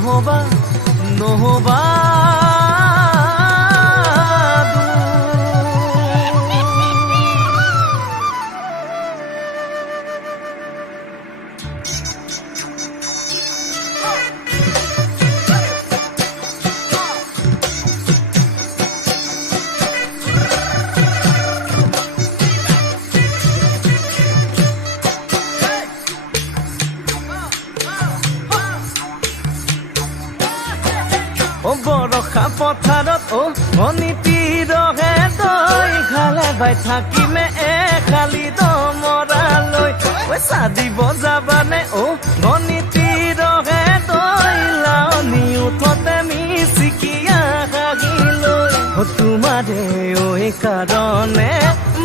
নহবা নহবা বৰষা পথাৰত অনিতি ৰহে তই খালে বাই থাকিমে খালি দমৰালৈ চাদি বজাবানে অনিতি ৰহে তই লাৱনি উঠতে মিচিকিয়া হাগিলৈ তোমাৰে কাৰণে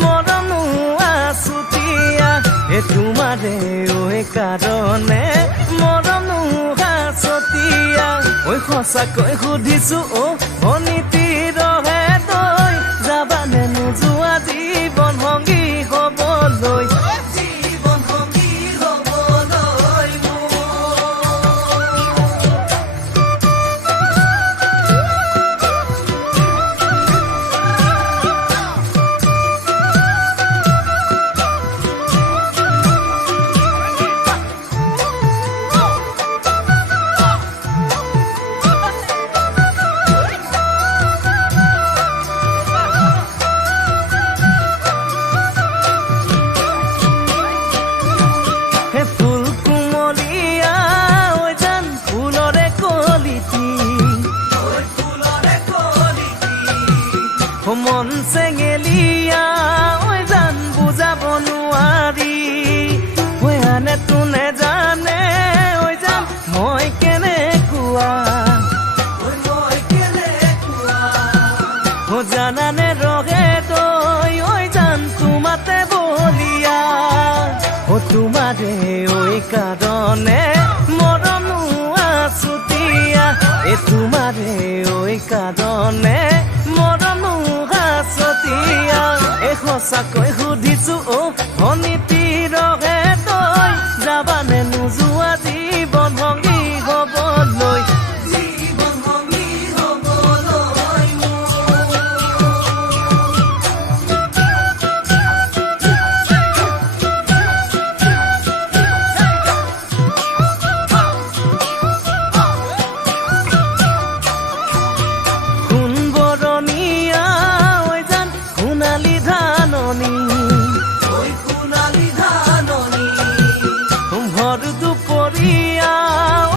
মৰমো আছুতীয়া তোমাৰে কাৰণে মৰমো আছতীয়া সঁচাকৈ সুধিছো অনিতি ৰহে তই যাবানে নোযোৱা জীৱন সংগী হবলৈ জীৱন সংগী হবলৈ মন চেঙেলিয়া জান বুজাব নোৱাৰি আনে তোনে জানে জান মই কেনেকুৱা জানানে ৰহে তই জান তোমাতে বলিয়া তোমাৰে কাৰণে মৰমো আছুতীয়া তোমাৰে কাৰণে মৰমো সঁচাকৈ সুধিছো অনিতি